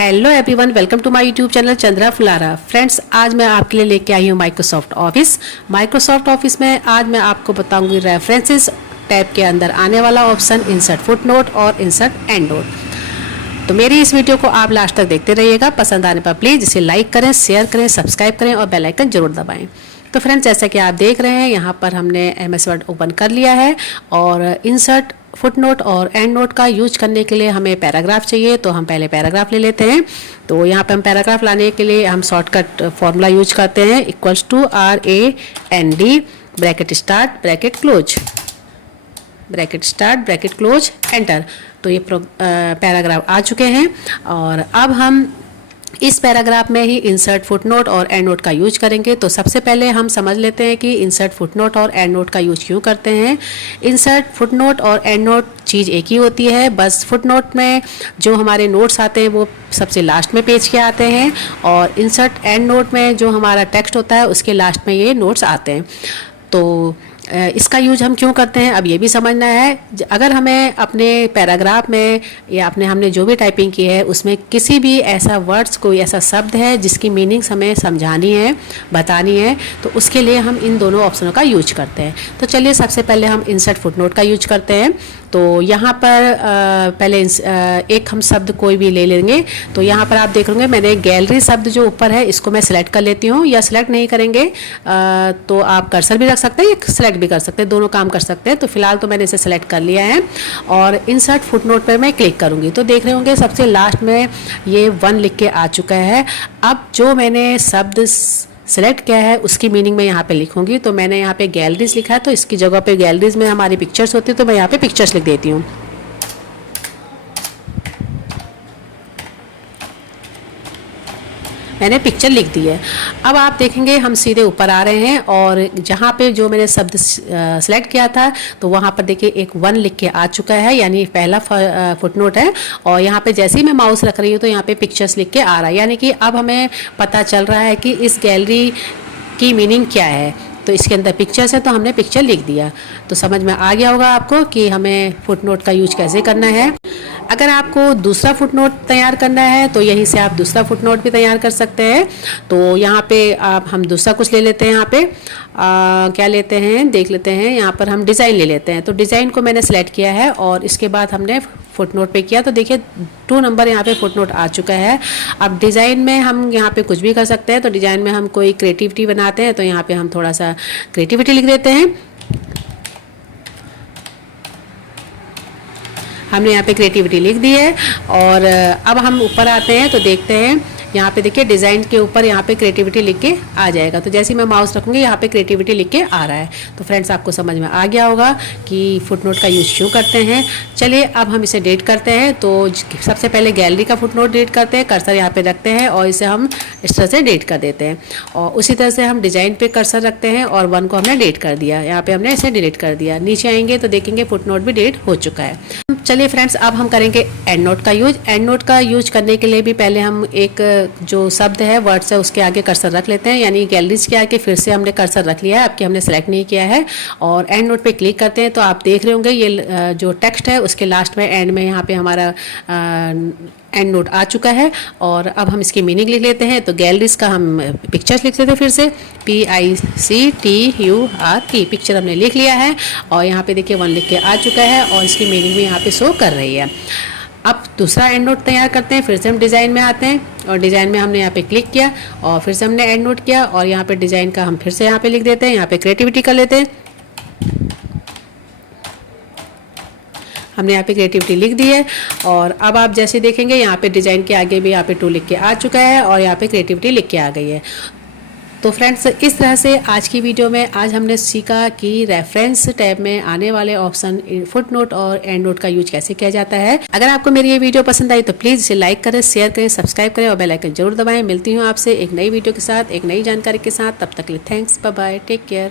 Hello everyone, welcome to my YouTube channel Chandra Phulara. Friends, आज मैं आपके लिए लेके आई हूँ माइक्रोसॉफ्ट ऑफिस। माइक्रोसॉफ्ट ऑफिस में आज मैं आपको बताऊंगी रेफरेंसेस टैब के अंदर आने वाला ऑप्शन इंसर्ट फुटनोट और इंसर्ट एंड नोट। तो मेरी इस वीडियो को आप लास्ट तक देखते रहिएगा। पसंद आने पर प्लीज़ इसे लाइक करें, शेयर करें, सब्सक्राइब करें और बेल आइकन जरूर दबाएं। तो फ्रेंड्स, जैसा कि आप देख रहे हैं यहाँ पर हमने MS वर्ड ओपन कर लिया है और इंसर्ट फुटनोट और एंड नोट का यूज करने के लिए हमें पैराग्राफ चाहिए। तो हम पहले पैराग्राफ ले लेते हैं। तो यहाँ पे हम पैराग्राफ लाने के लिए हम शॉर्टकट फॉर्मूला यूज करते हैं, equals to RAND bracket start bracket close, bracket start bracket close, enter. तो ये पैराग्राफ आ चुके हैं और अब हम इस पैराग्राफ में ही इंसर्ट फुटनोट और एंड नोट का यूज करेंगे। तो सबसे पहले हम समझ लेते हैं कि इंसर्ट फुटनोट और एंड नोट का यूज क्यों करते हैं। इंसर्ट फुटनोट और एंड नोट चीज़ एक ही होती है, बस फुटनोट में जो हमारे नोट्स आते हैं वो सबसे लास्ट में पेज के आते हैं और इंसर्ट एंड नोट में जो हमारा टेक्स्ट होता है उसके लास्ट में ये नोट्स आते हैं। तो इसका यूज हम क्यों करते हैं अब ये भी समझना है। अगर हमें अपने पैराग्राफ में या हमने जो भी टाइपिंग की है उसमें किसी भी ऐसा वर्ड्स, कोई ऐसा शब्द है जिसकी मीनिंग्स हमें समझानी है, बतानी है, तो उसके लिए हम इन दोनों ऑप्शनों का यूज करते हैं। तो चलिए सबसे पहले हम इंसर्ट फुटनोट का यूज करते हैं। तो यहाँ पर पहले एक हम शब्द कोई भी ले लेंगे। तो यहाँ पर आप देख लेंगे मैंने गैलरी शब्द जो ऊपर है इसको मैं सिलेक्ट कर लेती हूँ, या सिलेक्ट नहीं करेंगे तो आप कर्सर भी रख सकते हैं, सिलेक्ट भी कर सकते हैं, दोनों काम कर सकते हैं। तो फिलहाल तो मैंने इसे सिलेक्ट कर लिया है और इंसर्ट फुटनोट पर मैं क्लिक करूँगी। तो देख रहे होंगे सबसे लास्ट में ये 1 लिख के आ चुका है। अब जो मैंने शब्द सेलेक्ट किया है उसकी मीनिंग मैं यहाँ पे लिखूंगी। तो मैंने यहाँ पे गैलरीज लिखा है, तो इसकी जगह पे गैलरीज में हमारी पिक्चर्स होती है, तो मैं यहाँ पे पिक्चर्स लिख देती हूँ। मैंने पिक्चर लिख दी है। अब आप देखेंगे हम सीधे ऊपर आ रहे हैं और जहाँ पे जो मैंने शब्द सेलेक्ट किया था तो वहाँ पर देखिए एक 1 लिख के आ चुका है, यानी पहला फुटनोट है। और यहाँ पे जैसे ही मैं माउस रख रही हूँ तो यहाँ पे पिक्चर्स लिख के आ रहा है, यानी कि अब हमें पता चल रहा है कि इस गैलरी की मीनिंग क्या है। तो इसके अंदर पिक्चर्स है तो हमने पिक्चर लिख दिया। तो समझ में आ गया होगा आपको कि हमें फुटनोट का यूज कैसे करना है। अगर आपको दूसरा फुटनोट तैयार करना है तो यहीं से आप दूसरा फुटनोट भी तैयार कर सकते हैं। तो यहाँ पे हम दूसरा कुछ ले लेते हैं। यहाँ पे क्या लेते हैं देख लेते हैं। यहाँ पर हम डिज़ाइन ले लेते हैं। तो डिज़ाइन को मैंने सेलेक्ट किया है और इसके बाद हमने फुटनोट पे किया। तो देखिए 2 नंबर यहाँ पे फुटनोट आ चुका है। अब डिज़ाइन में हम यहाँ पे कुछ भी कर सकते हैं। तो डिज़ाइन में हम कोई क्रिएटिविटी बनाते हैं, तो यहाँ पे हम थोड़ा सा क्रिएटिविटी लिख देते हैं। हमने यहाँ पे क्रिएटिविटी लिख दी है और अब हम ऊपर आते हैं तो देखते हैं यहाँ पे देखिए डिज़ाइन के ऊपर यहाँ पे क्रिएटिविटी लिख के आ जाएगा। तो जैसे ही मैं माउस रखूँगी यहाँ पे क्रिएटिविटी लिख के आ रहा है। तो फ्रेंड्स, आपको समझ में आ गया होगा कि फुटनोट का यूज़ क्यों करते हैं। चलिए अब हम इसे डिलीट करते हैं। तो सबसे पहले गैलरी का फुटनोट डिलीट करते हैं, कर्सर यहाँ पे रखते हैं और इसे हम इस तरह से डिलीट कर देते हैं। और उसी तरह से हम डिज़ाइन पे कर्सर रखते हैं और 1 को हमने डिलीट कर दिया, यहाँ पे हमने इसे डिलीट कर दिया। नीचे आएंगे तो देखेंगे फुटनोट भी डिलीट हो चुका है। चलिए फ्रेंड्स, अब हम करेंगे एंड नोट का यूज। एंड नोट का यूज करने के लिए भी पहले हम एक जो शब्द है वर्ड्स है उसके आगे कर्सर रख लेते हैं, यानी गैलरीज के आगे फिर से हमने कर्सर रख लिया है, आपके हमने सेलेक्ट नहीं किया है। और एंड नोट पे क्लिक करते हैं तो आप देख रहे होंगे ये जो टेक्स्ट है उसके लास्ट में एंड में यहाँ पे हमारा एंड नोट आ चुका है। और अब हम इसकी मीनिंग लिख लेते हैं। तो गैलरीज का हम पिक्चर्स लिख लेते हैं, फिर से PICTUR पिक्चर हमने लिख लिया है और यहाँ पे देखिए 1 लिख के आ चुका है और इसकी मीनिंग भी यहाँ पे शो कर रही है। अब दूसरा एंड नोट तैयार करते हैं। फिर से हम डिज़ाइन में आते हैं और डिज़ाइन में हमने यहाँ पे क्लिक किया और फिर से हमने एंड नोट किया और यहाँ पे डिज़ाइन का हम फिर से यहाँ पे लिख देते हैं, यहाँ पे क्रिएटिविटी कर लेते हैं। हमने यहाँ पे क्रिएटिविटी लिख दी है और अब आप जैसे देखेंगे यहाँ पे डिज़ाइन के आगे भी यहाँ पे 2 लिख के आ चुका है और यहाँ पे क्रिएटिविटी लिख के आ गई है। तो फ्रेंड्स, इस तरह से आज की वीडियो में आज हमने सीखा कि रेफरेंस टैब में आने वाले ऑप्शन फुटनोट और एंड नोट का यूज कैसे किया जाता है। अगर आपको मेरी ये वीडियो पसंद आई तो प्लीज़ इसे लाइक करें, शेयर करें, सब्सक्राइब करें और बेल आइकन जरूर दबाएं। मिलती हूँ आपसे एक नई वीडियो के साथ, एक नई जानकारी के साथ। तब तक के लिए thanks, bye bye, take care.